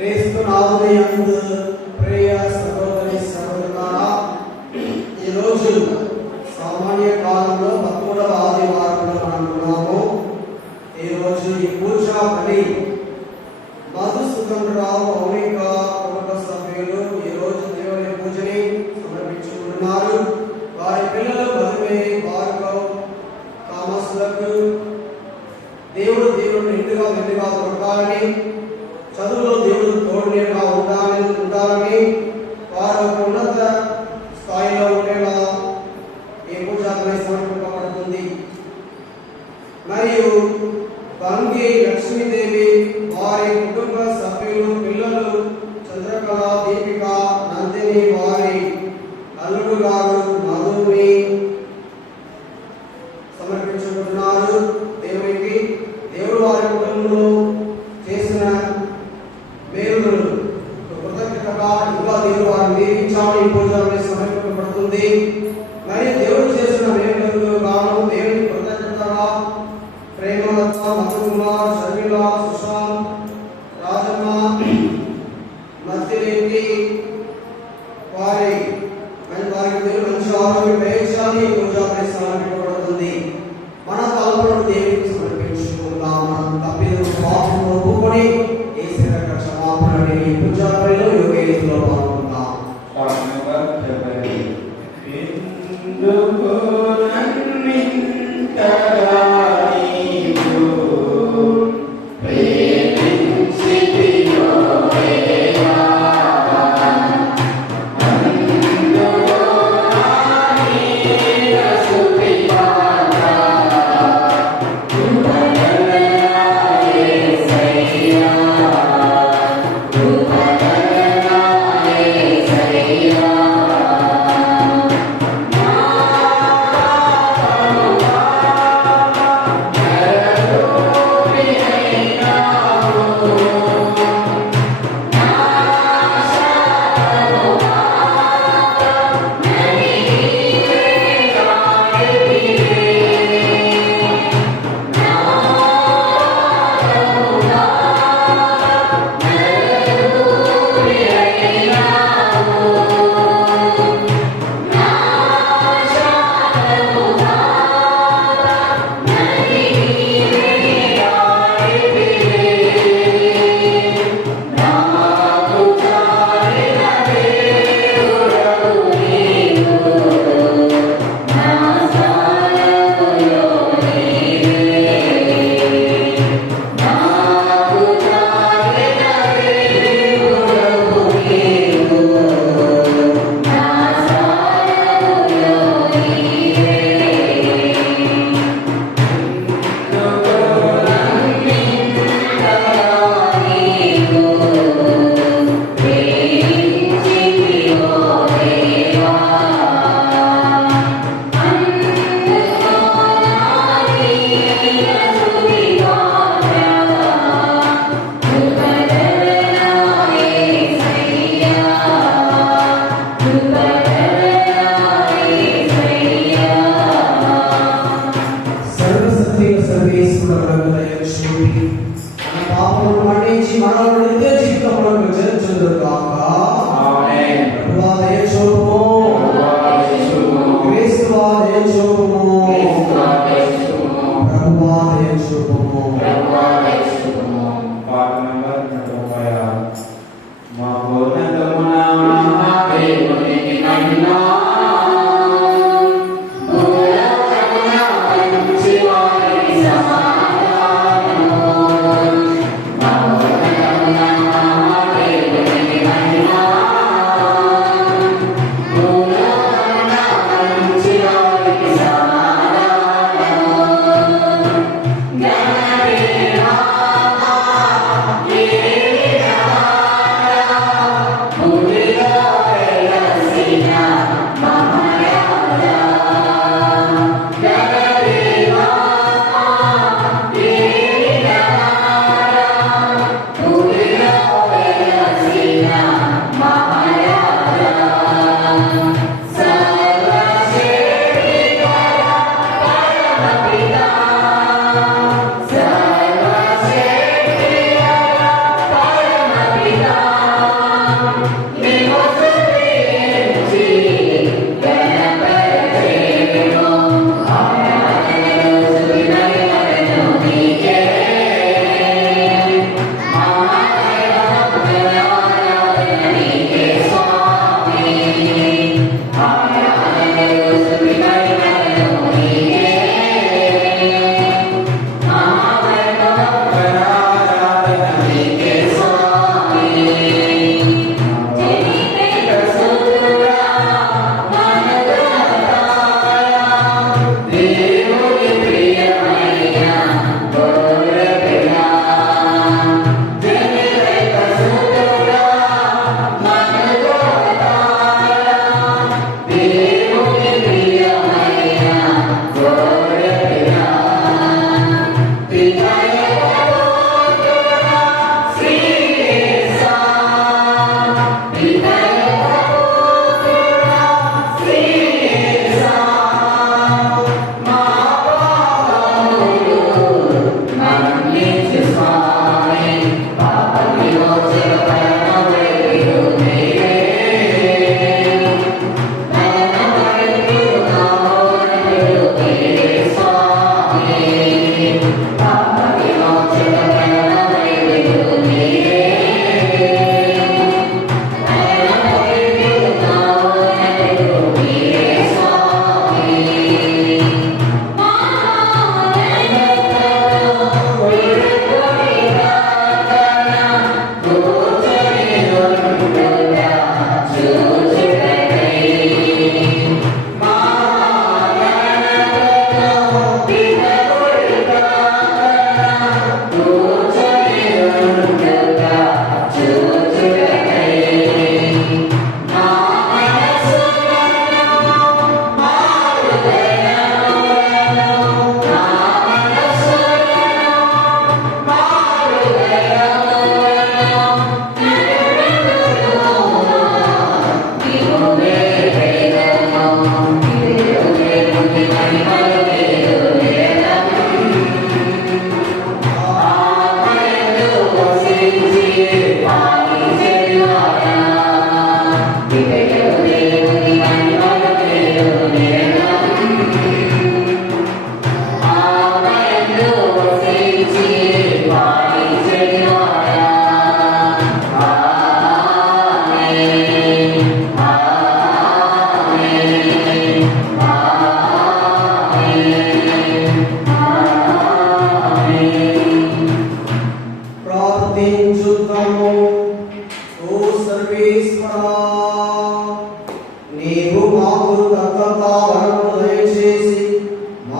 క్రీస్తునాథునియందు ప్రియ సహోదరి సహోదరులారా, ఈరోజు సామాన్య కాలంలో 13వ ఆదివారంలో మనం ఉన్నాము. ఈరోజు ఈ పూజా బలి మధుసూదన్ రావు మౌనిక కుటుంబ సభ్యులు ఈరోజు దేవుని పూజని సమర్పించుకుంటున్నారు. వారి పిల్లలు మధుమేహి, భార్గవ్, థామస్లకు దేవుడు నిండుగా మెండుగా దొరకాలని, చదువులో దేవుడు తోడుగా ఉండాలని, వారు ఉన్నత స్థాయిలో ఉండేలా ఈ పూజా సమర్పింపబడుతుంది. మరియు బంగి లక్ష్మీదేవి, వారి కుటుంబ సభ్యులు, పిల్లలు చంద్రకళ, దీపిక, నందిని, వారి అల్లుడు గారు మధుని సమర్పించుకుంటున్నారు దేవునికి. దేవుడు వారి కుటుంబంలో చేసిన మేలులను కృతజ్ఞతగా ఇంకా దేవుడు వారిని దీవించాలని ఈ పూజ సమర్పించబడుతుంది. మరియు దేవుడు చేసిన మేలులకు గాను దేవుని కృతజ్ఞతగా ప్రేమలత, మధుకుమార్, షర్మిల, సుశాంత్, రాజమ్మ, మధ్యలేటి వారికి దేవుడు మంచి ఆరోగ్యం ప్రయోజనాన్ని ఈ పూజ సమర్పించబడుతుంది. మన తలపులను దేవునికి సమర్పించుకుందాం. మనం తప్పిన పాపం ఒప్పుకొని యేసు యొక్క క్షమాపణని ఈ పూజాలో యోగేశ్వరులో పాల్గొందాం. Amen.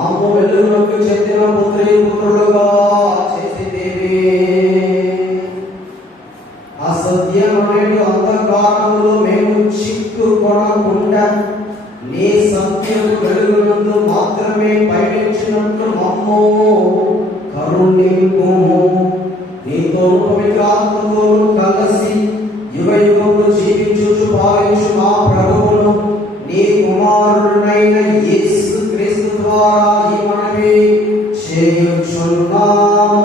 మాము వెలుగునకు చెందిన పుత్రి పుత్రులుగా చేసితివి. అసత్యమైన అంధకారములో మేము చిక్కుకొనకుండా నీ సత్యము వెలుగునందు మాత్రమే పయనించినట్లు మమ్ము కరుణింపుము. నీతో పవిత్రాత్మతో కలిసి యుగయుగములు జీవించుచు భావించు మా ప్రభువును నీ కుమారుడైన యేసు క్రీస్తు ద్వారా ఈ మనవి చేయుచున్నాము.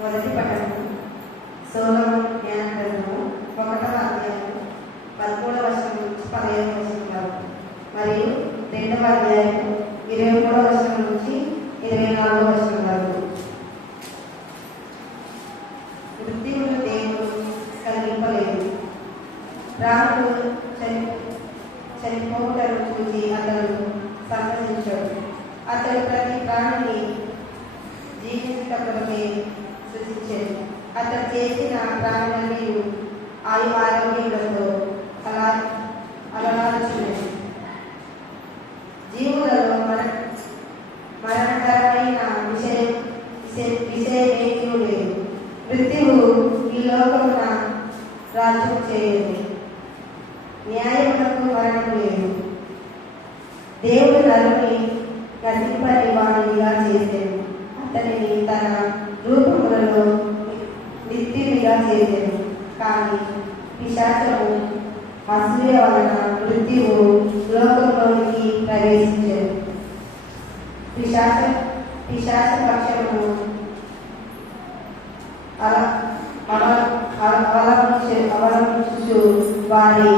మొదటి పట్టణము సొలొమోను జ్ఞాన గ్రంథము 1వ అధ్యాయం 13వ వచనం నుంచి 15వ వచనం వరకు మరియు 2వ అధ్యాయం 23వ వచనం నుంచి 24వ వచనం వరకు. మృత్యువును దేవుడు కలిగింపలేదు. ప్రాణులు చనిపోవటను చూసి అతడు సంతోషించాడు. అతడు ప్రతి ప్రాణిని జీవించటకే సృష్టించాడు. అతడు చేసిన ప్రాణులన్నీ ఆయు ఆరోగ్యములతో అలవాల్చినది. జీవులలో మరణకరమైన విషయమేమీ లేదు. మృత్యువు ఈ లోకమున రాజ్యం చేయదు. న్యాయమునకు మరణం లేదు. దేవుడు నరుని గతింపని వాడిగా చేసేది. అతనిని తన రూపములలో నిత్యునిగా చేసేది. కానీ పిశాచము అసూయ వలన మృత్యువు లోకంలోనికి ప్రవేశించేది. పిశాచ పక్షమును అవలంబించు వారి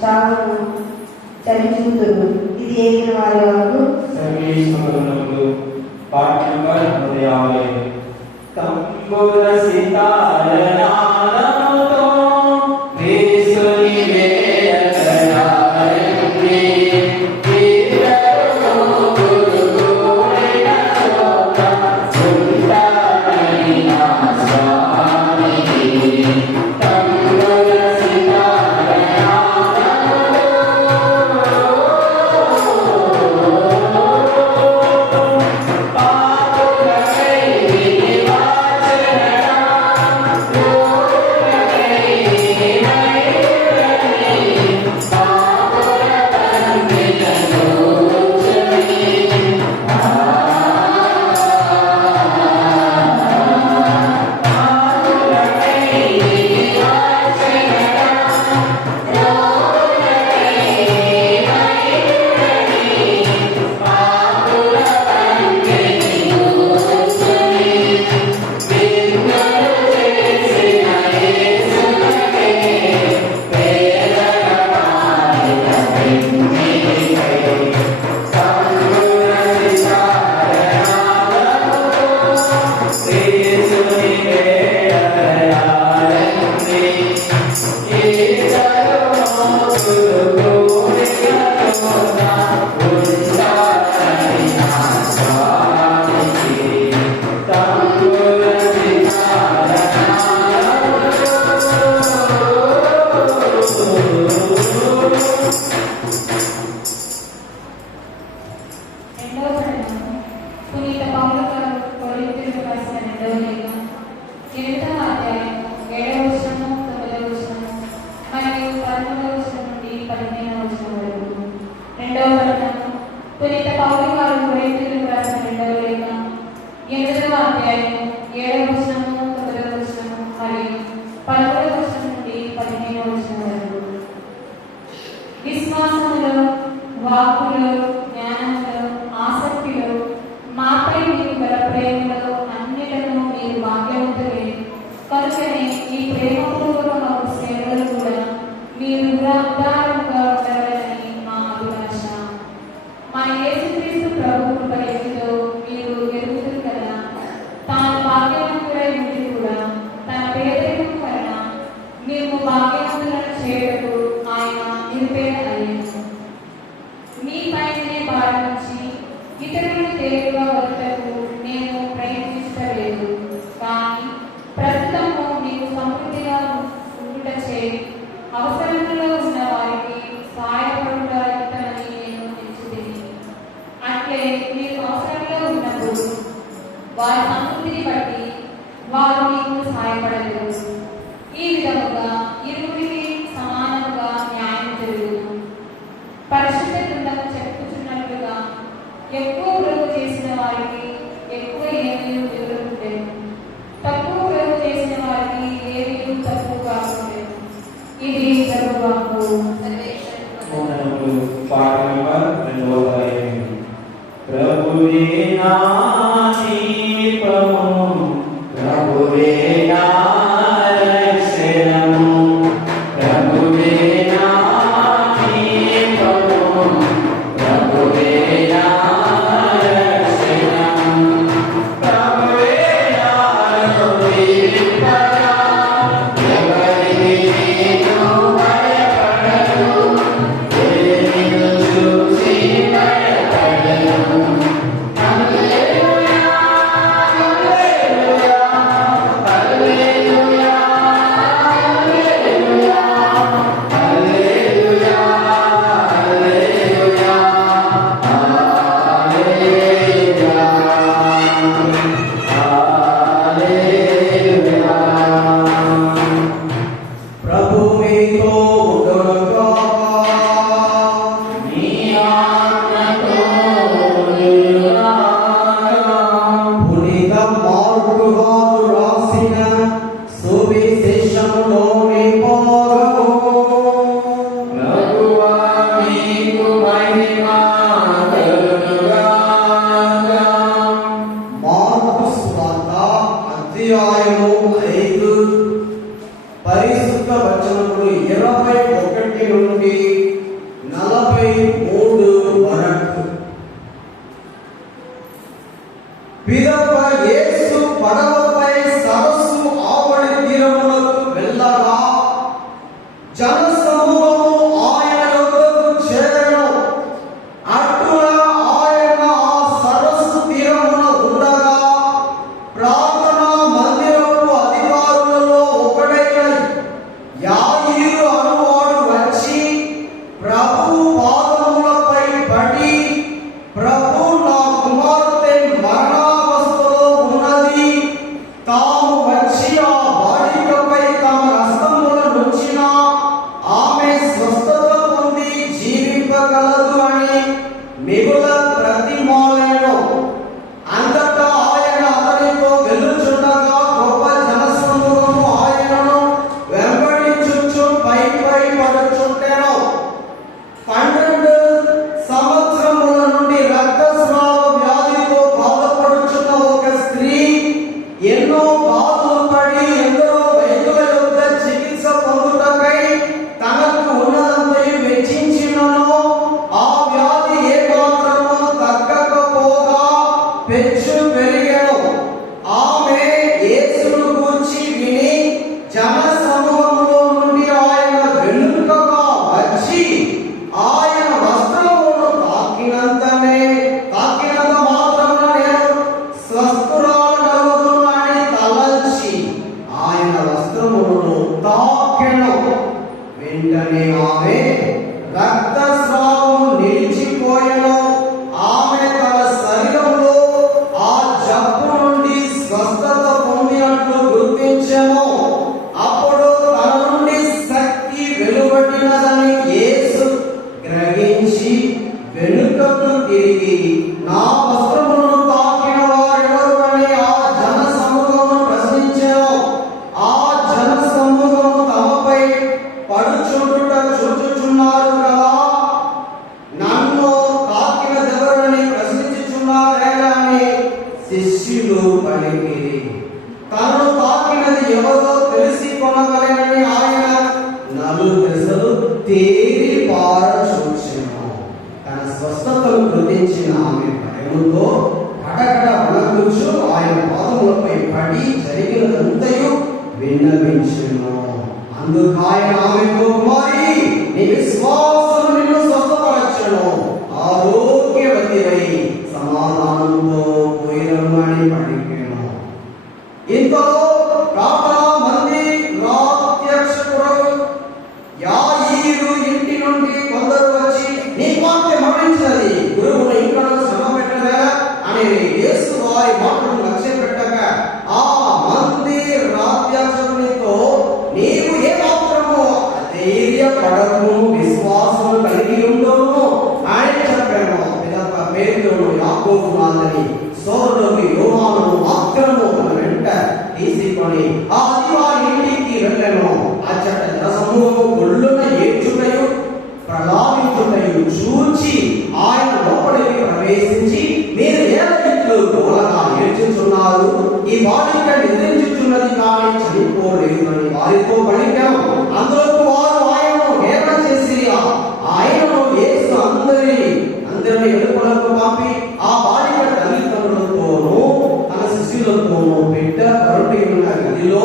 చావును చలిచూతురు. ఇది ఏగిన వారి వరకు తంబుర సితారనాదముతో యేసుని వేదనారండి వీరను గురుగురైన చోట సుందరని స్వామికి తంబుర విశ్వాసములో, వాక్కులో, జ్ఞానంలో, ఆసక్తిలో, మాపై మీకు గల ప్రేమలో అన్నిటను మీరు భాగ్యవంతులే. కనుకనే ఈ ప్రేమపూర్వకమైన సేవలు కూడా మీరు ఉదారంగా ఉండాలని మా అభిలాష. మన యేసుక్రీస్తు ప్రభు కృప ఎదుగుతో మీరు ఎరుగుతారు కదా. తాను భాగ్యవంతులై ఉండి కూడా తన పేదరికం వలన మేము భాగ్యవంతులను చేయటకు ఆయన నిరుపేద అయ్యాను. మీ పైనే భావించి ఇతరులను తేలిగా వదలకు నేను ప్రయత్నించలేదు. కానీ ప్రస్తుతము మీకు సమృద్ధిగా ఉండుటచే అవసరంలో ఉన్న వారికి సహాయపడుటని నేను ఎంచుకుని, అట్లే మీరు అవసరంలో ఉన్నప్పుడు వారి సమృద్ధిని బట్టి వారు మీకు సహాయపడలేదు. ఈ విధముగా ఇరువురికి సమానముగా న్యాయం జరుగును. పరిశుద్ధ గ్రంథము చెప్పుచున్నట్లుగా ఎక్కువ ప్రోగు చేసిన వారికి ఎక్కువ ఏమీ ఎదురుకుంటేను, తక్కువ ప్రోగు చేసిన వారికి ఏమీ తక్కువ కాకుండేను. ఇది ప్రభువాకు. పాట నెంబర్ 208. ప్రభువే నా దీపము, ప్రభువే నా రక్షణము, ప్రభువే నా దీపము, ప్రభువే నా రక్షణము, ప్రభువే నా రక్షణ, ఎవరికి నేను భయపడను, నిన్ను చూసి భయపడను. హల్లెలూయా, hallelujah, hallelujah, hallelujah, hallelujah, hallelujah, హల్లెలూయా. ప్రభు మీతో ఉండునుగాక. నీ ఆత్మతో పునీత మార్కు గారు రాసిన సువిశేషములోని భాగము. ప్రభువా నీకు మహిమ కలుగుగాక. మార్కు సువార్త అధ్యాయము 5 పరిశుద్ధ వచనములు 21 నుండి 43 వరకు. పిదప యేసు పడవపై సరస్సు ఆవలి తీరమునకు వెళ్ళగా జనసమూహము ఆయన యొద్దకు చేరెను. అటుల ఆయన ఆ సరస్సు తీరమున ఉండగా ప్రార్థనా మందిరపు అధికారులలో ఒకడైన యాయీరు అనువాడు వచ్చి ప్రభు పాదములపై పడి, ప్రభు నా కుమార్తె మరణావస్థలో ఉన్నది, తాము వచ్చి ఆ బాలికపై తమ హస్తములనుంచిన ఆమె స్వస్థత పొంది జీవింపగలదు అని మిగుల ప్రతిమాలెను. అంతటా ఆయన అతనితో వెళ్ళుచుండగా గొప్ప జనసమూహము ఆయనను వెంబడించుచు పై పడుచుంటెను. 12 సంవత్సరముల నుండి రక్తస్రావ వ్యాధితో బాధపడుచున్న ఒక స్త్రీ ఎన్నో బాధలు పడి ఎందరో వైద్యుల యొద్ద చికిత్స పొందుటకై తనకు ఉన్నదంతయు వెచ్చించినను ఆ వ్యాధి ఏ మాత్రము తగ్గకపోగా పెచ్చు పెరిగెను. ఆమె యేసును గూర్చి విని జనసమూహములో నుండి ఆయన వెనుకగా వచ్చి ఆయన వస్త్రమును తాకినంత మాత్రమున నేను స్వస్థురాలనగుదును అని తలంచి ఆయన వస్త్రమును తాకెను. వెంటనే ఆమె రక్తస్రావం నిలిచిపోయెను. ఆమె తన శరీరంలో ఆ జబ్బు నుండి స్వస్థత పొందినట్లు గుర్తించెను. అప్పుడు తన నుండి శక్తి వెలువడినదని యేసు గ్రహించి వెనుకకు తిరిగి నా వస్త్రమును తాకిన వారెవరు అని ఆ జన సమూహమును ప్రశ్నించెను. ఆ జన సమూహము తమపై పడుచుండుట చూచుచున్నారు కదా, నన్ను తాకినదెవరని ప్రశ్నించుచున్నారే అని శిష్యులు పలికిరి. తనను తాకినది ఎవరో తెలిసి కొనగలనని ఆయన నలుదిశలు తేరి పారచూచెను. తన స్వస్థతను గుర్తించిన ఆమె భయముతో కడకడ వణకుచు ఆయన పాదములపై పడి జరిగినదంతయు విన్నవించెను. అందుకు ఆయన ఆమెకు, కుమారి, నీ విశ్వాసం నిన్ను స్వస్థపరచును, ఆరోగ్యవతివై సమాధానంతో పోయిరమ్మని పలికెను. ఇంతలో కాపలా మంది రాత్యక్షకుడు యాయీరు ఇంటి నుండి కొందరు వచ్చి, నీ కుమార్తె మరణించినది, గురువును ఇంకా శ్రమ పెట్టగా అని యేసు వారి మాటలను లక్ష్య పెట్టక ఆ మంది రాత్యక్షకునితో, నీవు ఏ మాత్రము ధైర్యపడకు, విశ్వాసం కలిగి ఉండవు అని చెప్పాను. పిదప పేతురు, యాకోబు మాదిరి సోదరుడు యోహాను మాత్రము తన వెంట తీసుకొని ఆ అతివారి ఇంటికి వెళ్ళాను. అచ్చట జనసమూహము గొల్లున ఏడ్చుటయు ప్రలాపించుటయు చూచి ఆయన లోపలికి ప్రవేశించి, మీరు ఏలైట్లు గోలగా ఏడ్చుచున్నారు, ఈ బాలిక నిద్రించుచున్నది కానీ చనిపోలేదు అని వారితో పలికాము. అందులోకి వారు ఆయనను హేళన చేసి ఆయనను యేసు అందరిని వెలుపలకు పంపి ఆ బాలిక తల్లిదండ్రులతోనూ తన శిష్యులతోనూ బిడ్డ కరుడి ఉన్న గదిలో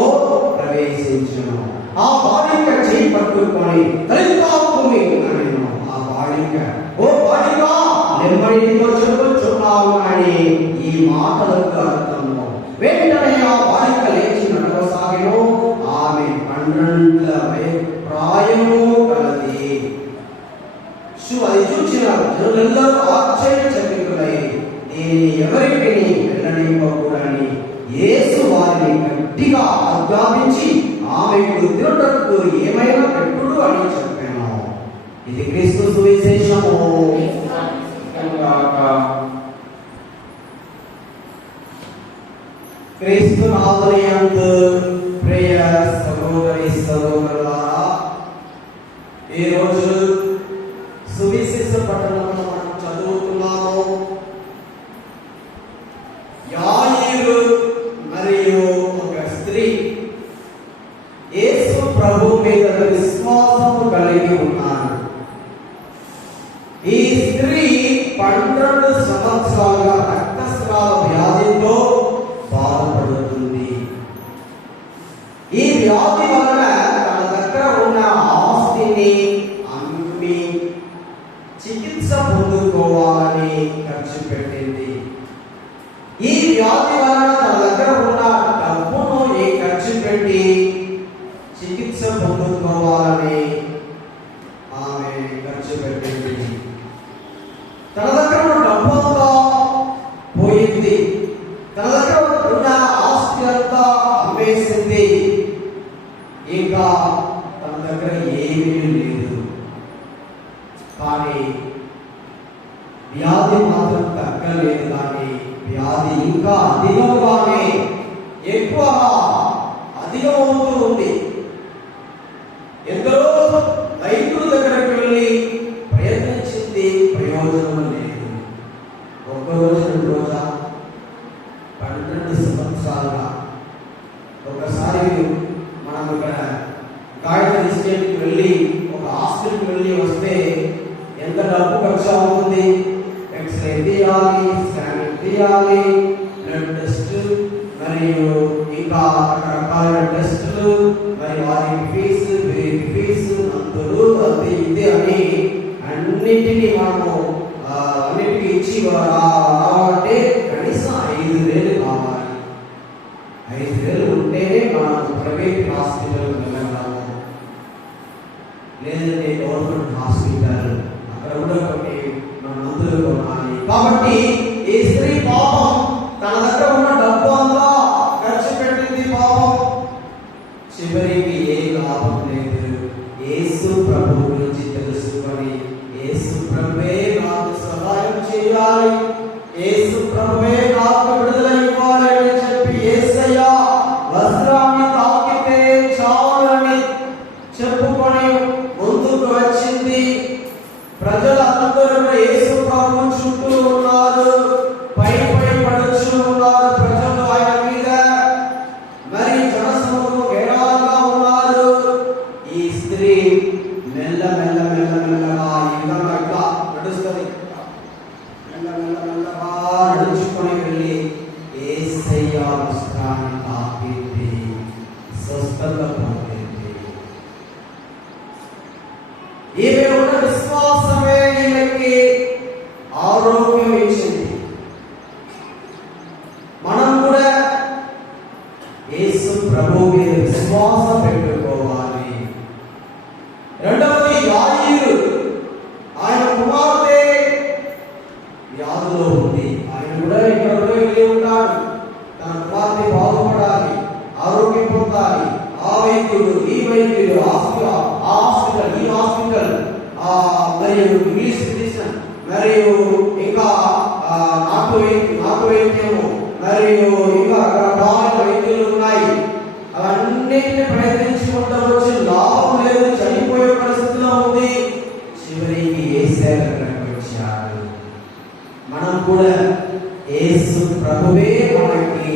ప్రవేశించును. ఆ బాలిక చేయి పట్టుకొని తల్లిదండ్రుని అనెను. ఆ బాలిక, ఓ బాలిక, నెమ్మదితో చెప్పుచున్నావు అని ఈ మాటలకు అర్థము. వెంటనే ఆ బాలిక లేచి నడవసాగెను. ఆమె 12 ప్రాయము కలది. అది చూచిన జనులందరూ ఆశ్చర్యచకితులై దీనిని ఎవరికి వెల్లడింపకూడని యేసు వారిని గట్టిగా ఆజ్ఞాపించి ఆమెకు తిరుటకు ఏమైనా పెట్టుడు అని చెప్పాను. ఇది క్రీస్తు సువిశేషము. క్రీస్తు నామమునందు ప్రియ సహోదరి సహోదరులారా, ఈ రోజు సువిశేష పట్టణంలో మనం చదువుతున్నాము. యాయీరు మరియు ఒక స్త్రీ యేసు ప్రభు మీద విశ్వాసము కలిగి ఉన్నారు. ఈ స్త్రీ 12 సంవత్సరాలుగా రక్తస్రావ వ్యాధితో బాధపడుతుంది. ఈ వ్యాధి వలన తన దగ్గర ఉన్న ఆస్తిని అమ్మి చికిత్స పొందుకోవాలని ఖర్చు పెట్టింది. ఈ వ్యాధి వలన తన దగ్గర ఉన్న డబ్బును ఖర్చు పెట్టి చికిత్స పొందుకోవాలని ఆమె ఖర్చు పెట్టింది. తన దగ్గర ఉన్న డబ్బంతా పోయింది. తన దగ్గర ఉన్న ఆస్తి అంతా అమ్మేసింది. ఇంకా తన దగ్గర ఏమీ లేదు. కానీ వ్యాధి మాత్రం తగ్గలేదు. కానీ వ్యాధి ఇంకా అధికంగానే ఎక్కువగా అధికమవుతూ ఉంది. ఎందరో వైద్యుల దగ్గరకు వెళ్ళి ప్రయత్నించింది, ప్రయోజనం లేదు. ఒక్కరోజు 2 రోజా, 12 సంవత్సరాలుగా. ఒకసారి మనం ఇక్కడ గాయత్రి స్టేట్కి వెళ్ళి ఒక హాస్పిటల్కి వెళ్ళి వస్తే ఎంత డబ్బు ఖర్చు అవుతుంది? ఎక్స్రే తీయాలి, స్కానింగ్ తీయాలి, బ్లడ్ టెస్ట్, మరియు ఇంకా రకరకాల టెస్టులు, మరి వారి ఫీజు, వీరి ఫీజు, మందులు, అది ఇది అని అన్నిటినీ మనము అన్నిటికీ ఇచ్చి రావాలంటే కనీసం 5,000 కావాలి. 5,000 ఉంటేనే మనం ప్రైవేట్ హాస్పిటల్కి వెళ్ళగలము. లేదంటే గవర్నమెంట్ హాస్పిటల్, అక్కడ కూడా కొన్ని మన మందులు కొనాలి. కాబట్టి ఈ స్త్రీ పాపం తన దగ్గర ఉన్న డబ్బు అంతా ఖర్చు పెట్టింది. పాపం చివరికి ఏ లాభం లేదు. యేసు ప్రభు గురించి తెలుసుకొని యేసు ప్రభువే నాకు సహాయం చేయాలి, యేసు ప్రభువే నాకు విడుదల ఇవ్వాలి అని చెప్పి యేసయ్య వస్త్రాన్ని తాకితే చాలని చెప్పుకొని ముందుకు వచ్చింది. ప్రజలందరూ యేసు ప్రభు చుట్టూ ఉన్నారు, పై పడుచు ఉన్నారు ప్రజలు ఆయన మీద. మరి జనసమూహం హేళనగా ఉన్నారు. ఈ స్త్రీ మెల్లగా నడుస్తుంది. మెల్లగా నడుచుకొని వెళ్ళి యేసయ్య వస్త్రాన్ని తాకింది, స్వస్థత పొందింది. ఇంగ్లీష్ మెడిసిన్ మరియు ఇంకా నాటు వైద్యము మరియు ఇంకా రకరకాల వైద్యులు ఉన్నాయి. అవన్నిటిని ప్రయత్నించుకుంటూ వచ్చి లాభం లేదు, చనిపోయే పరిస్థితిలో ఉంది. చివరికి యేసయ్య దగ్గరికి వచ్చాడు. మనం కూడా యేసు ప్రభువే మనకి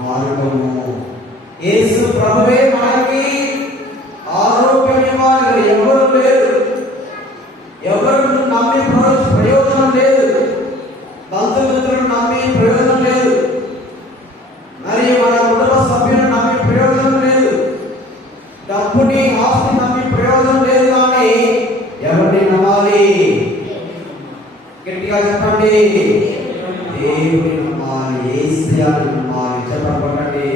మార్గము, యేసు ప్రభువే మనకి ఆరోగ్యనివ్వాలి. ఎవరు లేరు, ఎవరు నమ్మి ప్రయోజనం లేదు, బంధుమిత్రులను నమ్మి ప్రయోజనం లేదు, మరియు మన కుటుంబ సభ్యులను నమ్మి ప్రయోజనం లేదు, డబ్బుని ఆస్తి నమ్మి ప్రయోజనం లేదు. కానీ ఎవరిని నమ్మాలి? గట్టిగా చెప్పండి. దేవుని నమ్మాలి, యేసయ్యని నమ్మాలి. చెప్పండి.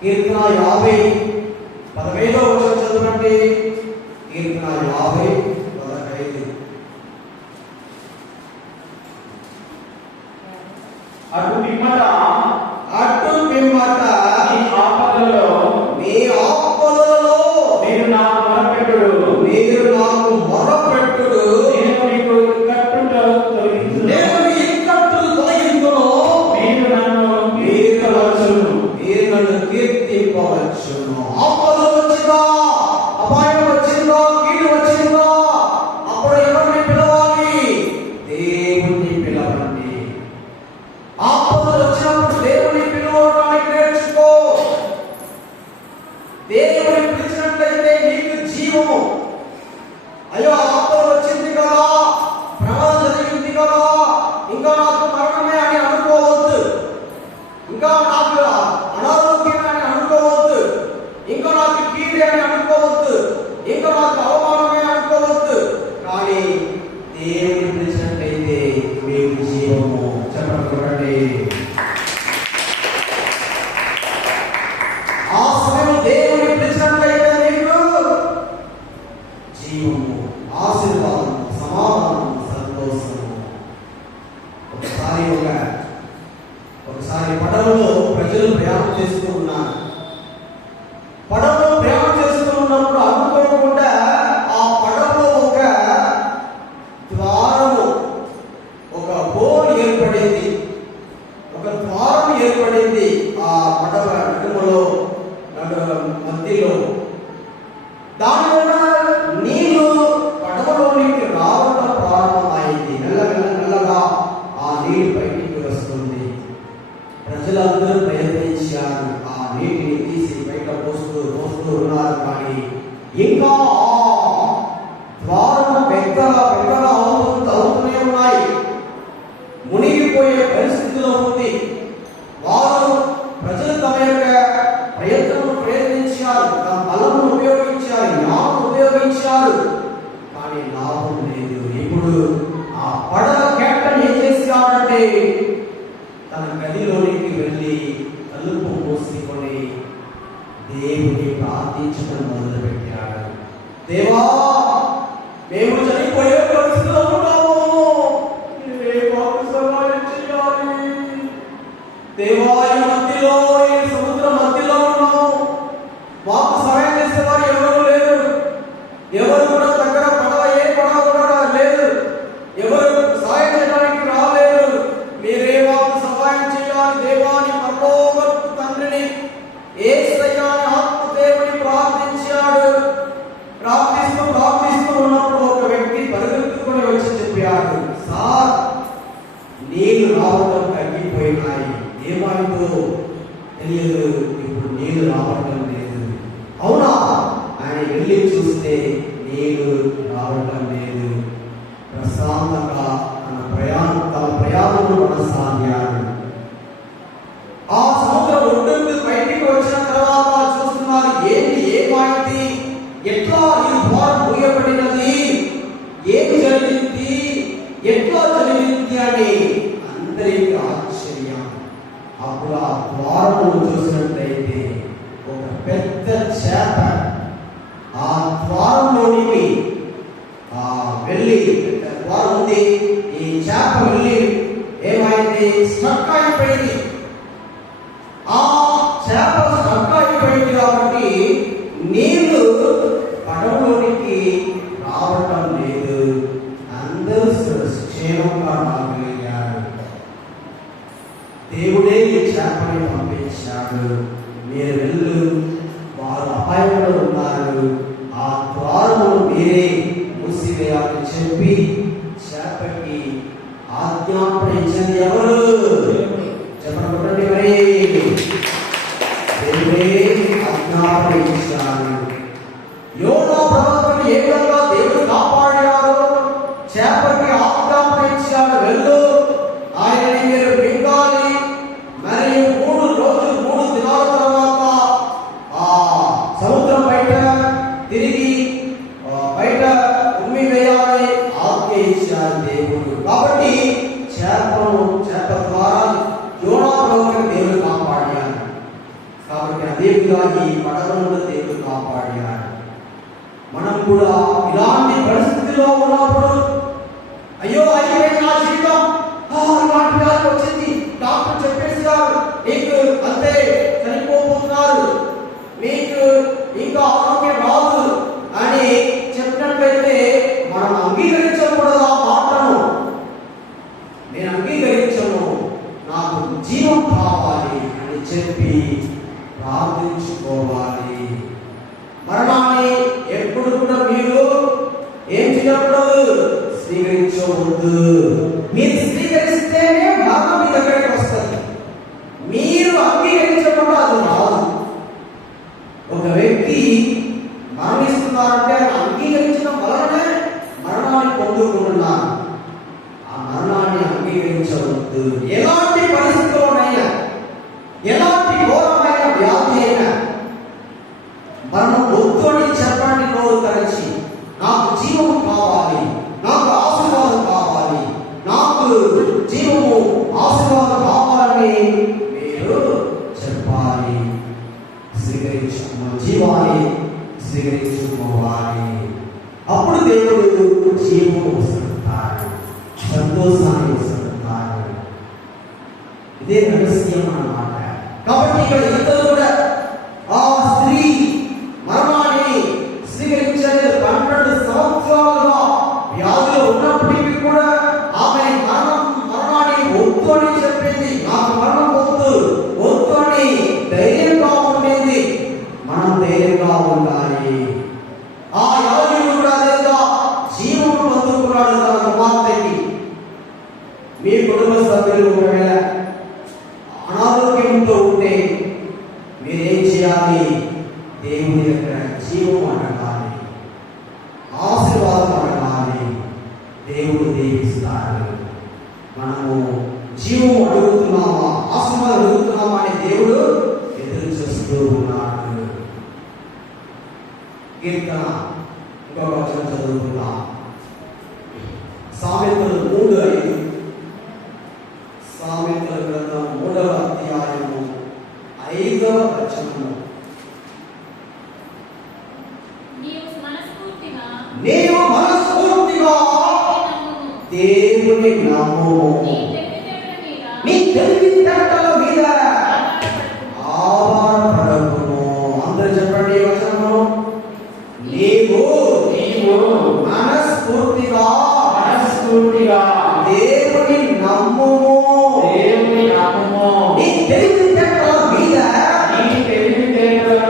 కీర్తన 50:15 వచనం చదవండి. కీర్తన 50:15. అటు పిమ్మట మీ ఆపదలలో మీరు నాకు మొరపెట్టుడు, నేను మీకు ఇక్కట్టును తొలగించును. నేను మీ ఇక్కట్టును తొలగించును. మీరు నన్ను కీర్తింపవచ్చును. ఆపద వచ్చిందా, అపాయం వచ్చిందా, కీడు వచ్చిందా, అప్పుడు ఎవరిని పిలవాలి? దేవుణ్ణి పిలవండి. ఆపదలు వచ్చినప్పుడు దేవుని పిలవడానికి నేర్చుకో. దేవుని పిలిచినట్లయితే నీకు జీవము. అయ్యో ఆపద వచ్చింది కదా, ప్రమాదం జరిగింది కదా, ఇంకా నాకు మరణమే అని అనుకోవద్దు, ఇంకా నాకు అనారోగ్యం అని అనుకోవద్దు, ఇంకా నాకు కీడే అని అనుకోవద్దు, ఇంకా నాకు అవమానమే అనుకోవద్దు. కానీ దేవుని పిలిచినట్లయితే మీకు జీవము. చెప్పండి. ఆ సమయంలో దేవుని పిలిచినట్లయితే మీకు జీవము, ఆశీర్వాదము, సమాధానము, సంతోషము. ఒకసారి పడవలో ప్రజలు ప్రయాణం చేస్తూ ఉన్నారు. పడవలో ప్రయాణం చేస్తూ ఉన్నప్పుడు అనుకోకుండా ఆ పడవలో ఒక ద్వారము, ఒక హోల్ ఏర్పడింది, ఒక ద్వారం ఏర్పడింది. ఆ పడవ నడుములో మధ్యలో దానివల్ల నీళ్లు పడవలోనికి రావడం ప్రారంభమైంది. మెల్లగా ఆ నీరు బయటికి వస్తుంది. ప్రజలందరూ ప్రయత్నించారు, ఆ నీటిని తీసి బయట పోస్తూ ఉన్నారు. కానీ ఇంకా ద్వారం పెద్దగా అవుతూనే ఉన్నాయి. మునిగిపోయే పరిస్థితిలో ఉంది. ప్రజలు తమ యొక్క ప్రయత్నించారు, తమ బలను ఉపయోగించారు, జ్ఞానం ఉపయోగించారు, కానీ లాభం లేదు. ఇప్పుడు ఆ పడవ కెప్టెన్ ఏం చేశాడంటే తన గదిలోనికి వెళ్ళి తలుపు మూసుకొని దేవుని ప్రార్థించడం మొదలుపెట్టాడు. దేవా, మేము చనిపోయే పరిస్థితిలో ఉన్నాము, మాకు సహాయం చేయాలి. దేవా, ఈ మధ్యలో, ఈ సముద్రం మధ్యలో ఉన్నాము, మాకు సహాయం చేసేవారు ఎవరు లేరు. ఎవరు కూడా దగ్గర పడవ కూడా లేదు. ఎవరు సహాయం చేయడానికి రాలేదు. మీరే మాకు సహాయం చేయాలి. దేవాని పరలోకపు తండ్రిని యేసయ్యని ఆత్మదేవుని ప్రార్థించాడు. ప్రార్థిస్తూ ఉన్నప్పుడు ఒక వ్యక్తి పరిగెత్తుకొని వచ్చి చెప్పాడు, సార్, నీళ్లు రావడం తగ్గిపోయినాయి, ఏమైందో తెలియదు, ఇప్పుడు నీళ్లు రావడం లేదు. అవునా? ఆయన వెళ్ళి చూస్తే నీళ్లు రావడం లేదు. ప్రశాంతంగా తమ ప్రయాణంలో కొనసాగారు. ఆ సముద్రం ఒడ్డుకు బయటికి వచ్చిన తర్వాత చూస్తున్నారు, ఏమైంది, ఎట్లా ఈ ద్వారం మూయబడినది, ఏమి జరిగింది, ఎట్లా జరిగింది అని అందరికీ ఆశ్చర్యం. అప్పుడు ఆ ద్వారమును చూసినట్లయితే ఒక పెద్ద చేప ఆ ద్వారంలోనికి వెళ్ళి, ద్వారం ఉంది, ఈ చేప వెళ్ళి ఏమైంది, స్ట్రక్ అయిపోయింది. ఆ చేప స్ట్రక్ అయిపోయింది కాబట్టి నీరు ఆ ద్వారమును మీరే మూసివేయాలని చెప్పి చేపకి ఆజ్ఞాపన ఇచ్చింది ఎవరు? చెప్పండి మరి. దేవుడే ఆజ్ఞాపన ఇచ్చాడు. యోనా ప్రవక్తను ఏ విధంగా దేవుడు కాపాడాడు? చేపకి ఆజ్ఞాపన ఇచ్చాడు, వెళ్ళు, ఆయనని మీరు మింగాలి, మరియు 3 రోజులు 3 దినాల తర్వాత ఆ సముద్రం బయట తిరిగి బయట ఉమ్మి వేయాలని ఆజ్ఞ ఇచ్చాడు దేవుడు. కాబట్టి చేప ద్వారా యోనా ప్రవక్తను దేవుడు కాపాడాడు. కాబట్టి అదేవిధంగా ఈ పడవను దేవుడు కాపాడాడు. మనం కూడా ఇలాంటి పరిస్థితిలో ఉన్నప్పుడు అయ్యో అయిపోయింది నా జీవితం, ఇలాంటి వ్యాధి వచ్చింది, డాక్టర్ చెప్పేసారు నీకు అంతే చనిపోతున్నారు, మీకు ఇంకా ఆరోగ్యం రాదు అని చెప్పినట్లయితే మనం అంగీకరించకూడదు. ఆ మాటను నేను అంగీకరించను, నాకు జీవం కావాలి అని చెప్పి ప్రార్థించుకోవాలి. మరణాన్ని ఎప్పుడు కూడా మీరు ఏం చేయకూడదు, స్వీకరించవద్దు. మీరు స్వీకరిస్తేనే మరణం మీ దగ్గరికి వస్తుంది. మీరు అంగీకరించకుండా అది రాదు. ఒక వ్యక్తి మరణిస్తున్నారంటే ఆయన అంగీకరించడం వలననే మరణాన్ని పొందుకుంటున్నారు. ఆ మరణాన్ని అంగీకరించవద్దు. ఎలాంటి పరిస్థితుల్లోనైనా, ఎలాంటి ఘోరమైన వ్యాధి అయినా మనం వద్దు అని చెప్పండి. నోరు తెరచి నాకు జీవము కావాలి, నాకు ఆశీర్వాదం కావాలి, నాకు జీవము ఆశీర్వాదం కావాలని మీరు చెప్పాలి. జీవాన్ని స్వీకరించుకోవాలి. అప్పుడు దేవుడు జీవము వస్తుంటాడు, సంతోషాన్ని వస్తుంటాడు. ఇదే రహస్యం అన్నమాట. కాబట్టి ఇక్కడ ఇద్దరు కూడా ఆ స్త్రీ మరణాన్ని స్వీకరించేది 12 సంవత్సరాలుగా వ్యాధిలో ఉన్నప్పటికీ కూడా ఆమె మరణాన్ని వద్దు అని చెప్పింది. నాకు మరణం వద్దు అని ధైర్యంగా ఉండేది. మనం ధైర్యంగా ఉండాలి. ఆ యాజకుడు కూడా అదేగా జీవము పొందుకున్నాడు తన కుమార్తెకి. మీ కుటుంబ సభ్యులు ఒకవేళ అనారోగ్యంతో ఉంటే మీరేం చేయాలి? దేవుని దగ్గర జీవం అడగాలి, ఆశీర్వాదం అడగాలి. దేవుడు దీవిస్తాడు. మనము జీవం అడుగుతున్నామా, ఆశీర్వాదం అడుగుతున్నామా అని దేవుడు ఎదురు చూస్తూ ఉన్నాడు. కీర్తన ఇంకొక వచనం చదువుకుందాం. సామెతలు 3:5. సామెతల గ్రంథం 3వ అధ్యాయము 5వ వచనము. నీవు మనస్ఫూర్తిగా దేవుని నమ్ము, నీ తెలివితేటల మీద ఆధారపడకుము. అందరూ చెప్పండి వచనము. నీవు మనస్ఫూర్తిగా దేవుని నమ్ము, నీ తెలివితేటల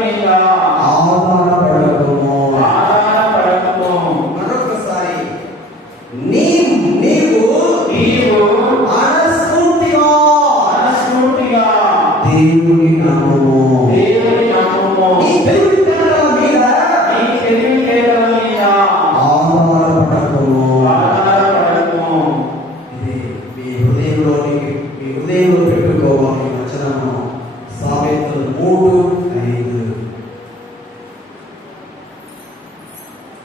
మీద ఆధారపడకుము. మరొకసారి, నీవు మనస్ఫూర్తిగా దేవుని నమ్ము, నీ తెలివితేటల మీద ఆధారపడకుము. ఇది మీ హృదయంలో పెట్టుకోవాలి వచనము. సామెతలు 3:5.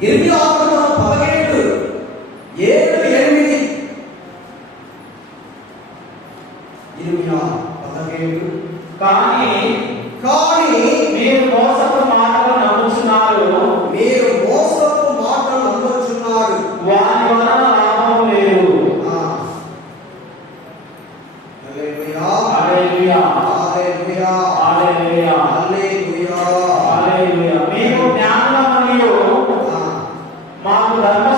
ఇర్మియా 17:7-8. ఇర్మియా 17. కానీ మీరు మోసపు మాటలు నమ్ముచున్నారు, వారి వలన లాభం లేదు. హల్లెలూయా, హల్లెలూయా, హల్లెలూయా, హల్లెలూయా, హల్లెలూయా. హల్లెలూయా. మేము జ్ఞానుల మరియు మాకు ధర్మ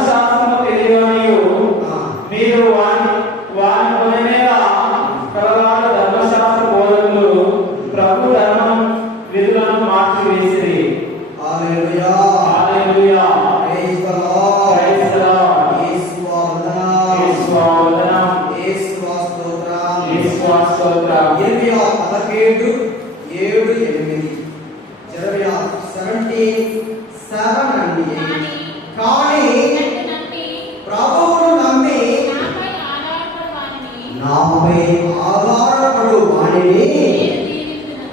7 అండి. కానీ కానీ నన్ను నమ్మి ప్రభువును నమ్మి నాపై ఆధారపడు వానిని నాపై ఆధారపడు వానిని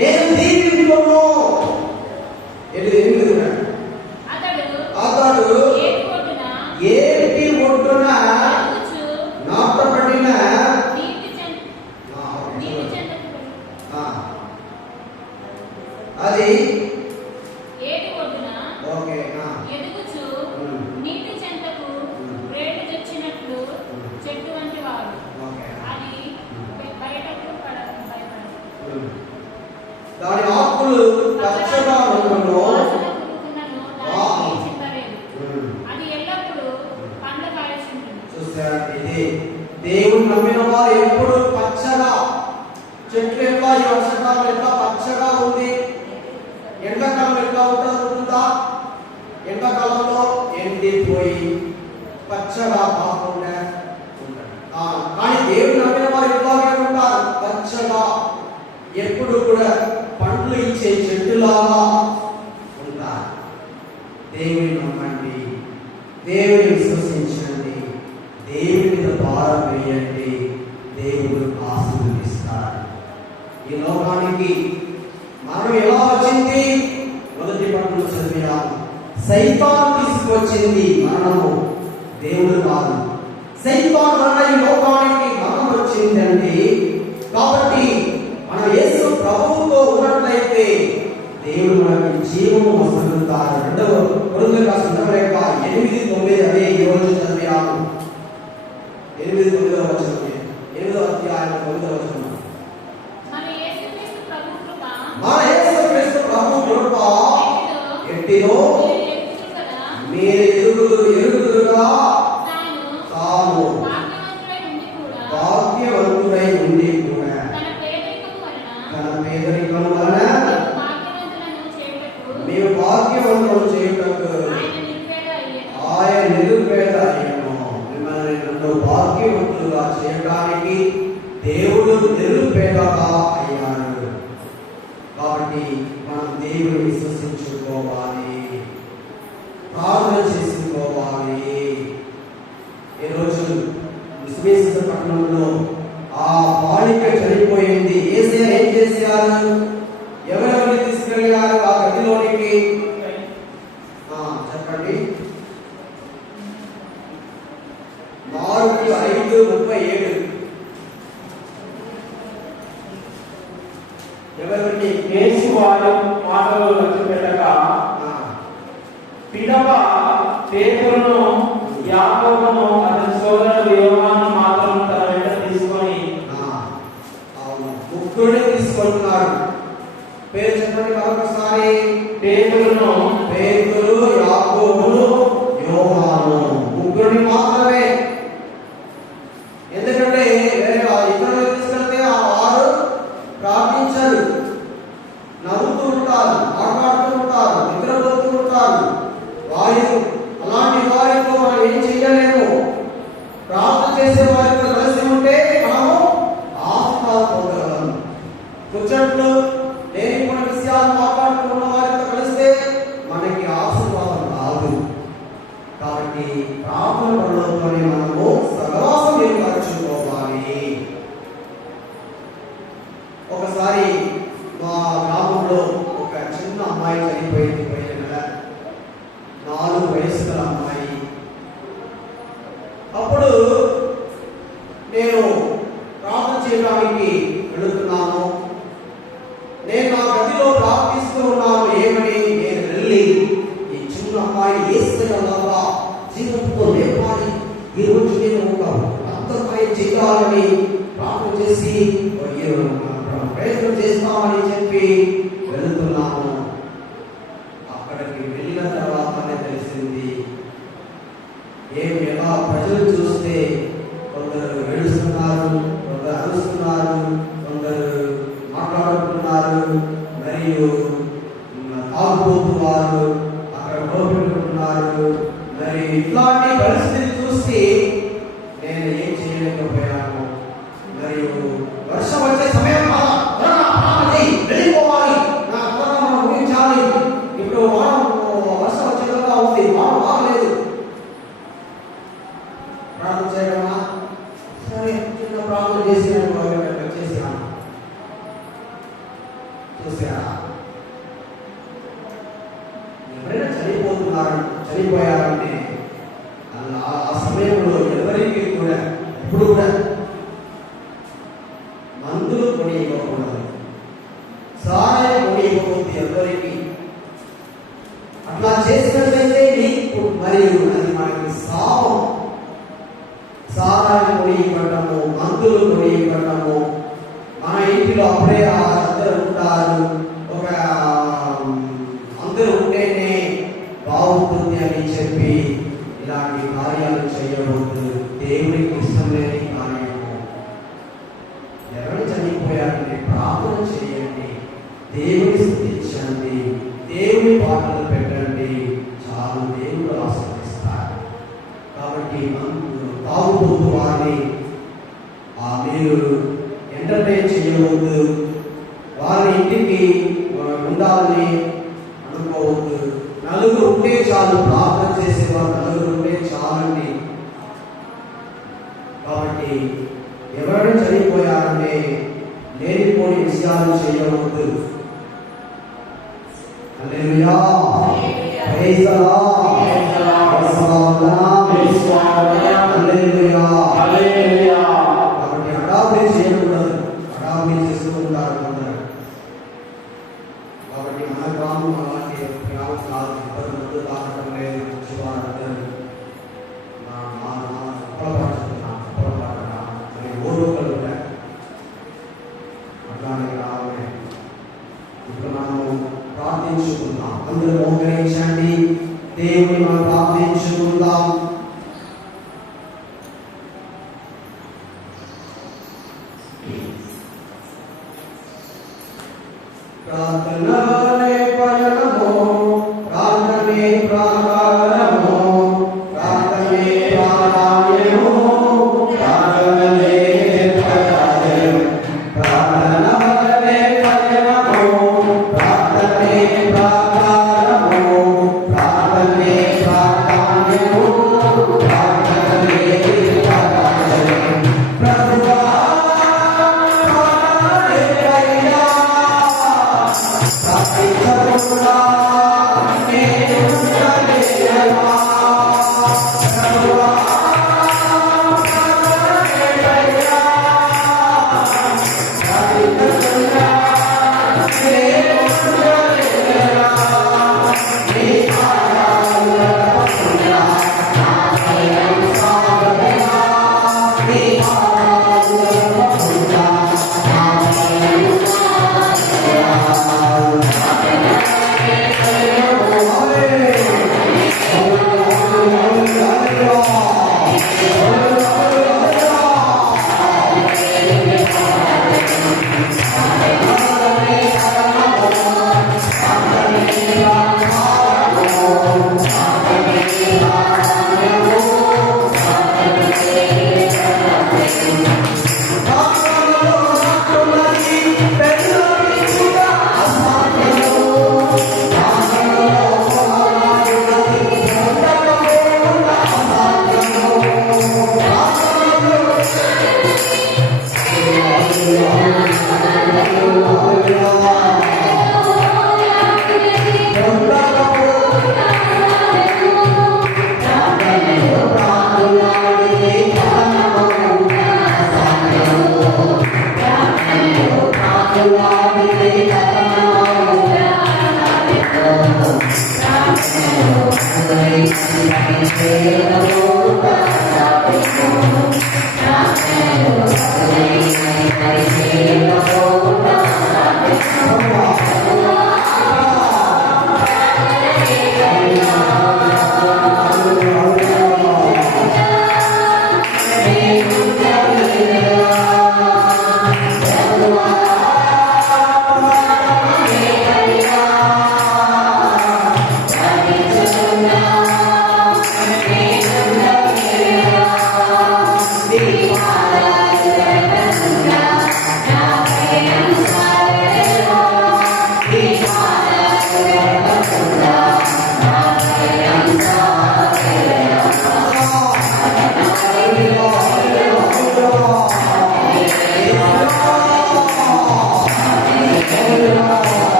నేను దీవించును. నేను దీవించును. అతడు ఏటి ఒడ్డున ఏటి ఒడ్డున ఎదుగుచు నాటబడిన నీటి చెంతకు ఆ, అది ఏటి ఒడ్డున ఓకే. ఎదుగుచు ఉమ్. నీటి చెంతకు రేటు తెచ్చినట్లు చెట్టు వంటి వాడు. ఓకే. అది బయటకు భయపడదు. దాని ఆకులు పచ్చగా ఉండును. వాసన పురుగుకున్నను దానికి చింతలేదు. అది ఎల్లప్పుడూ పండ్ల కాయచుంటుంది. చూసారా, ఇది దేవుని నమ్మిన వారు ఎప్పుడు పచ్చగా, చెట్లు ఎట్లా ఈ వర్షకాలం ఎట్లా పచ్చగా ఉంది, ఎండాకాలం ఎట్లా ఉంటుందా? ఎండాకాలంలో ఎండిపోయి పచ్చగా కాకుండా ఉంటాడు. కానీ దేవుని నమ్మిన వారు ఎట్లాగే ఉంటారు, పచ్చగా ఎప్పుడు కూడా పండ్లు ఇచ్చే చెట్టులాగా ఉంటారు. దేవుని నమ్మండి, దేవుని విశ్వసించండి, దేవుని మీద భారం వేయండి, దేవుడు ఆశీర్వదిస్తాడు. ఈ లోకానికి మనం ఎలా వచ్చింది? మొదటి పట్టులు చదివాము. సైతాను తీసుకొచ్చింది మరణము, దేవుడు కాదు. సైతాను వలన ఈ లోకానికి మరణం వచ్చిందండి. కాబట్టి మనం యేసు ప్రభువుతో ఉన్నట్లయితే దేవుడు మనకి జీవము వస్తుంటారు. 2వ కొరింథీయులకు రాసిన 8:9 అదే ఈ రోజు చదివాము. 8:9 వచనం, 8వ అధ్యాయం 9వ వచనం. మన యేసుక్రీస్తు ప్రభు కృప మన యేసుక్రీస్తు ప్రభు కృప ఎట్టిదో మీరు ఎరుగుదురుగా తాను భాగ్యవంతుడై ఉండి కూడా తన పేదరికము వలన మేము భాగ్యవంతులు చేయుటకు ఆయన నిరుపేద అయ్యను. మిమ్మల్ని నన్ను భాగ్యవంతులుగా చేయడానికి దేవుడు నిరుపేదగా అయ్యాడు. కాబట్టి మనం దేవుని విశ్వసించుకోవాలి, ప్రార్థన చేసుకోవాలి. ఈరోజు పట్టణంలో ఆ బాలిక చనిపోయింది. యేసయ్య ఏం చేశారు? ఎవరెవరిని తీసుకెళ్ళారు ఆ గదిలోనికి? చెప్పండి. మార్కు 5:37 ఎవరెవరిని? యేసు వారి మాటలు లక్ష్యపెట్టక పిదప పేతురును, యాకోబును, అతని సోదరుడు యోహాను మాత్రం తన వెంట తీసుకొని ముగ్గురిని తీసుకుంటున్నాడు. పేరు చెప్పండి మరొకసారి. పేతురును, పేతురు, యాకోబును, యోహాను ముగ్గురిని మాత్రమే. ఎందుకంటే వేరే ఇతరులు తీసుకెళ్తే ఆ వారు ప్రార్థించరు, నవ్వుతూ ఉంటారు, మాట్లాడుతూ ఉంటారు, నిద్రపోతూ ఉంటారు. అలాంటి వారితో మనం ఏం చేయలేము. ప్రార్థన చేసే వారితో కలిసి ఉంటే మనము ఆశీర్వాదం పొందగలం. ముచ్చట్లు లేనిపోయిన విషయాలు మాట్లాడుతున్న వారితో కలిస్తే మనకి ఆశీర్వాదం రాదు. కాబట్టి ప్రార్థన పనులతోనే మనము సహవాసం ఏర్పరచుకోవాలి. ఒకసారి మా గ్రామంలో ఒక చిన్న అమ్మాయి చనిపోయింది. 4 వయసుల అమ్మాయి. అప్పుడు నేను ప్రార్థన చేయడానికి వెళుతున్నాను. నేను నా గదిలో ప్రార్థిస్తూ ఉన్నాను. ఏమని? నేను వెళ్ళి ఈ చిన్న అమ్మాయి యేసయ్యలాగా జీవంతో లేపాలి, ఈ రోజు నేను ఒక అద్భుతమైన చేయాలని ప్రార్థన చేసి ప్రయత్నం చేస్తామని చెప్పి వెళుతున్నాను. అక్కడికి వెళ్ళిన తర్వాతనే తెలిసింది ఎలా ప్రజలు చూస్తే కొందరు ఏడుస్తున్నారు, కొందరు అరుస్తున్నారు, కొందరు మాట్లాడుతున్నారు, మరియు తాగుబోతున్నారు, అక్కడ గోపెట్టుకుంటున్నారు. మరి ఇట్లాంటి పరిస్థితి చూసి నేను ఏం చేయలేకపోయాను. మరియు వర్షం వచ్చే సమయం వెళ్ళిపోవాలి, నా ముగించాలి. ఇప్పుడు చనిపోయారంటే ఆ సమయంలో ఎవరికి కూడా ఎప్పుడు కూడా మందులు కొని ఇవ్వకూడదు, సహాయం కొని ఇవ్వకూడదు ఎవరికి. అట్లా చేసినట్లయితే నీకు మరియు అది మనకి సావం. సహాయం కొని ఇవ్వటము, మందులు కొని ఇవ్వటము, మన ఇంటిలో అప్పుడే అందరూ ఉంటారు, ఒక అందరూ ఉంటేనే బాగుంటుంది అని చెప్పి ఇలాంటి కార్యాలు చేయవద్దు. దేవునికి ఇష్టం లేని కార్యము. ఎవరు చనిపోయారంటే ప్రార్థన చేయండి, దేవుని స్తుతించండి, దేవుని పాటలు పెట్టండి, చాలు, దేవుడు ఆస్వాదిస్తారు. కాబట్టి తాగుబోతు వారిని మీరు ఎంటర్టైన్ చేయవద్దు, వారి ఇంటికి ఉండాలని అనుకోవద్దు. నలుగురు ఉంటే చాలు, ప్రార్థన చేసేవారు నలుగురు ఉంటే చాలండి. కాబట్టి ఎవరైనా చనిపోయారంటే లేనిపోని విషయాలు చేయవద్దు. హల్లెలూయా, ప్రైజ్ ది లార్డ్, హల్లెలూయా, హల్లెలూయా. కాబట్టి హడావిడి చేయకూడదు, హడావిడి చేస్తూ ఉంటారు అందరూ. కాబట్టి మన గ్రామం అలాంటి గ్రామం కాదు, ఇద్దరు ముందు తాగడం లేదు, మంచివారందరూ అట్లానే రావాలి. ఇప్పుడు మనము ప్రార్థించుకుందాం, అందరూ మోకరించండి, దేవుని మనం ప్రార్థించుకుందాం. ప్రార్థనలే పయనము, ప్రార్థనే ప్రాకారము, ప్రార్థనే ప్రాణాయము, ప్రార్థనలే పయనము, ప్రార్థనలే పయనము, ప్రార్థనే ప్రాకారము, ప్రార్థనే ప్రాణాయము, ప్రార్థనలే పయనము. ప్రభువా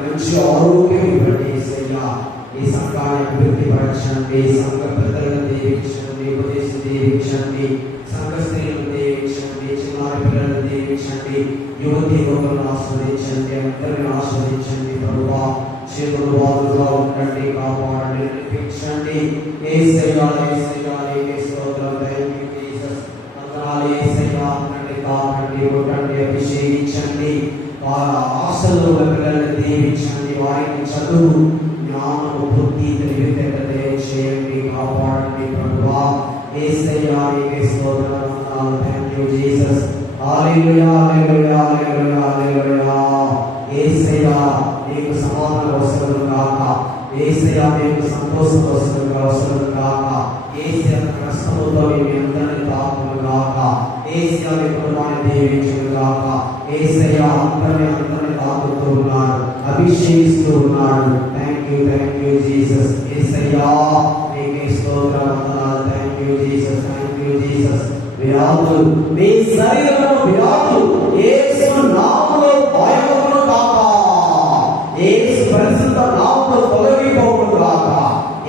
మంచి ఆరోగ్యం ఇవ్వండి యేసయ్యా. ఈ సంఘాన్ని అభివృద్ధి పరచండి, సంఘ పెద్దలను దీవించండి, ఉపదేశం దీవించండి, సంఘ స్త్రీలను దీవించండి, చిన్నారి పిల్లలను దీవించండి, యువతి యువకులను ఆస్వాదించండి, అందరిని ఆస్వాదించండి. ప్రభువా చేతులు వాదులుగా ఉండండి, కాపాడండి, నడిపించండి. యేసయ్యా యేసయ్యా నీకే స్తోత్రం. Thank you Jesus. వందనాలు యేసయ్యా. అనండి, కాపాడండి, కొట్టండి, అభిషేకించండి. ఆశల్లో పిల్లల్ని దీవించండి. వారికి చదువు, జ్ఞానము, బుద్ధి, తెలివితేటలు చేయండి, కాపాడండి. ప్రభువా యేసయ్యా నీకే స్తోత్రం. వందనాలు. Thank you Jesus. Hallelujah hallelujah hallelujah hallelujah. యేసయ్యా నీకు సమాధానం వస్తుంది కాక, యేసయ్యా నీకు సంతోషం వస్తుంది కాక, యేసయ్యా కష్టముతో మీ అందరిని తాకును కాక, యేసయ్యా మీ కుటుంబాన్ని దీవించును కాక. యేసయ్యా అందరిని తాకుతూ ఉన్నాడు, అభిషేకిస్తూ ఉన్నాడు. Thank you Jesus. యేసయ్యా నీకే స్తోత్రం. వందనాలు. Thank you Jesus. Thank you Jesus. వ్యాధులు, మీ శరీరంలో వ్యాధులు యేసు నామములో భయమును కాక, యేసు పరిశుద్ధ నామములో తొలగిపోవును కాక,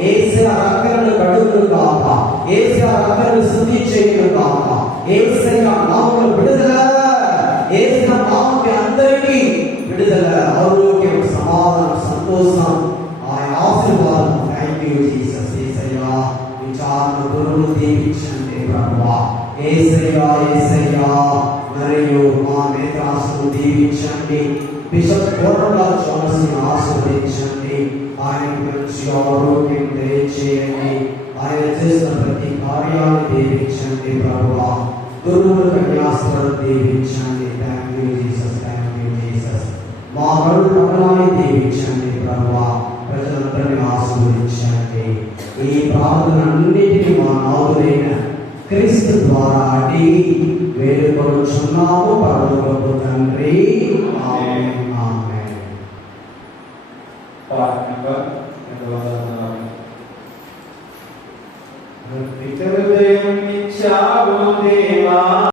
యేసు రక్తమును కడుగును కాక, యేసు రక్తమును శుద్ధి చేయును కాక, యేసు నామములో విడుదల, యేసు నామములో అందరికీ విడుదల, ఆరోగ్యం, సమాధానం, సంతోషం, ఆయన ఆశీర్వాదం. Thank you Jesus. యేసయ్యా విచారణ గురువు దీవించండి ప్రభువా. యేసయ్యా యేసయ్యా మరియు మా నేత్రాసును దీవించండి. బిషప్ కోరలాల్ జోనస్ని ఆశీర్వదించండి. ఆయనకు మంచి ఆరోగ్యం దయచేయండి. ఆయన చేసిన ప్రతి కార్యాన్ని దీవించండి ప్రభువా. గురువుల కన్యాస్త్రాలను దీవించండి. Thank you Jesus. Thank you Jesus. మా కరుణ పట్టణాన్ని దీవించండి ప్రభువా. ప్రజలందరినీ ఆశీర్వదించండి. ఈ ప్రార్థనలన్నిటినీ మా నాదుడైన క్రీస్తు ద్వారా అడిగి వేడుకొనుచున్నాము పరలోకపు తండ్రి. ఆమేన్. ఆమేన్. Part number 204. హృదయం ఇచ్చావు దేవా.